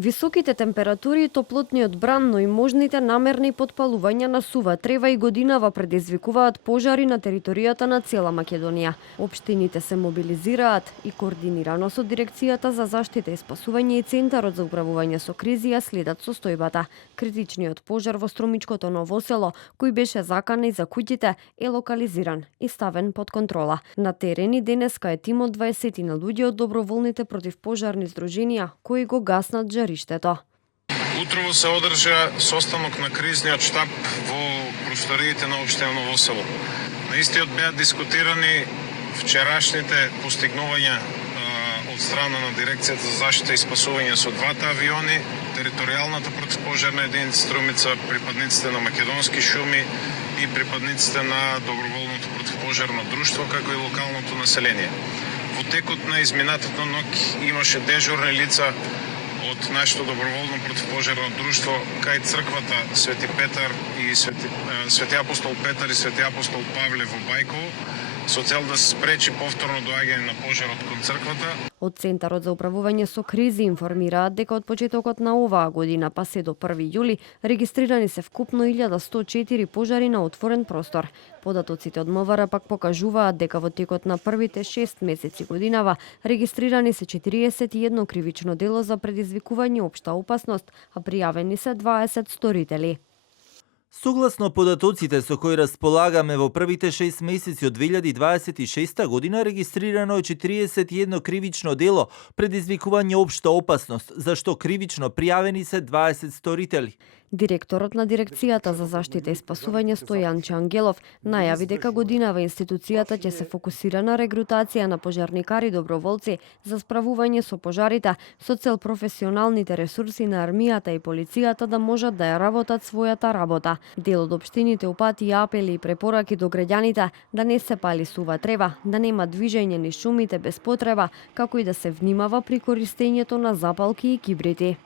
Високите температури и топлотниот бран, но и можните намерни потпалувања на сува трева и годинава предизвикуваат пожари на територијата на цела Македонија. Општините се мобилизираат и координирано со Дирекцијата за заштита и спасување и Центарот за управување со кризи ја следат состојбата. Критичниот пожар во Струмичкото Ново село, кој беше закана и за куќите, е локализиран и ставен под контрола. На терени денеска е тим од 20 на луѓе од доброволните противпожарни здруженија кои го гаснат жариштето. Утрово се одржа состанок на кризниот штаб во просториите на општина Ново село. На истиот беа дискутирани вчерашните постигнувања од страна на Дирекцијата за заштита и спасување со двата авиони, територијалната противпожарна единица Струмица, припадниците на Македонски шуми и припадниците на доброволното противпожарно друштво, како и локалното население. Во текот на изминатата ноќ имаше дежурни лица од нашето доброволно противпожарно друштво кај црквата Свети Петар и Свети апостол Петар и Свети апостол Павле во Бајково, со цел да се спречи повторно доаѓање на пожарот кон црквата. Од Центарот за управување со кризи информираат дека од почетокот на оваа година па се до 1 јули регистрирани се вкупно 1104 пожари на отворен простор. Податоците од МВР пак покажуваат дека во текот на првите 6 месеци годинава регистрирани се 41 кривично дело за предизвикување општа опасност, а пријавени се 20 сторители. Согласно податоците со кои располагаме во првите 6 месеци од 2026 година регистрирано е 41 кривично дело, предизвикување општа опасност, за што кривично пријавени се 20 сторители. Директорот на Дирекцијата за заштита и спасување Стојан Чангелов најави дека годинава институцијата ќе се фокусира на регрутација на пожарникари доброволци за справување со пожарите со цел професионалните ресурси на армијата и полицијата да можат да ја работат својата работа. Дел од општините упати апели и препораки до граѓаните да не се пали сува трева, да нема движење низ шумите без потреба, како и да се внимава при користењето на запалки и кибрити.